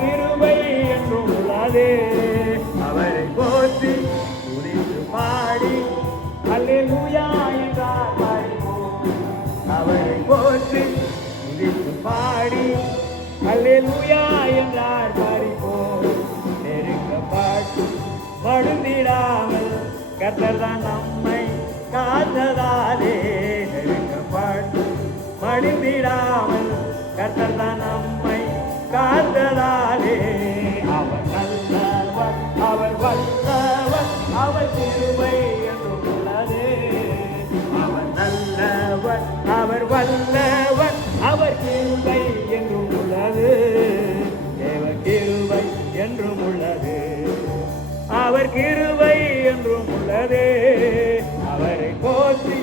கிருபை என்றும் உள்ளதே. அவரை போற்றி துதித்து பாடி அல்லேலூயா என்றார் பாடிப்போம். அவரை போற்றி துதித்து பாடி அல்லேலூயா என்றார் பாடிப்போம். நெருக்கப்பட்டு மடுந்திடாமல் கர்த்தர் தான் நம்மை காத்ததாலே. நெருக்கப்பட்டு மடிந்திடாமல் கர்த்தர் தான் நம்மை காத்ததாலே. அவர் நல்லவர், அவர் வல்லவர், அவர் கிருபை என்றும் உள்ளதே. அவர் நல்லவர், அவர் வல்லவர், அவர் கிருபை என்றும் உள்ளது. தேவ கிருபை என்றும் உள்ளது, அவர் கிருபை என்றும் உள்ளதே. அவரை போற்றி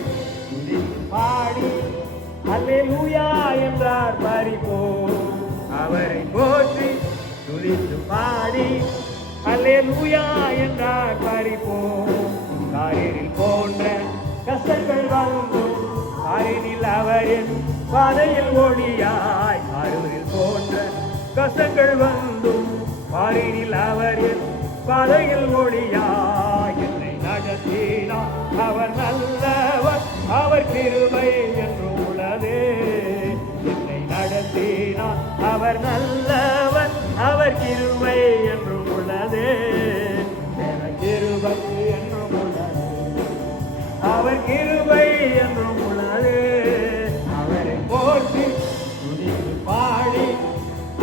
துதித்து பாடி அல்லேலூயா என்றார் பாடிப்போம். அவரை போற்றி துதித்து பாடி அல்லேலூயா என்றார் பாடிப்போம். காரில் போன்ற கஷ்டங்கள் வந்தும் காரினில் அவரின் பாதையில் ஒளியாய். காரில் போன்ற கஷ்டங்கள் வந்தும் காரினில் அவரின் பாதையில் ஒளியாய். என்னை நடத்தினார் அவர் நல்லவர், அவர் கிருபை என்றும் உள்ளதே. என்னை நடத்தினார் அவர் நல்லவர், அவர் கிருபை என்றும் உள்ளதே. கிருபை என்றும் உள்ளது, அவர் கிருபை என்றும் உள்ளது. அவரை போற்றி துதித்து பாடி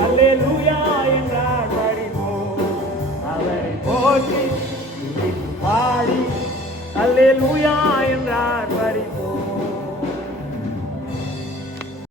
அல்லேலூயா என்றார் பாடிப்போம். அவரை போற்றி துதித்து பாடி அல்லேலூயா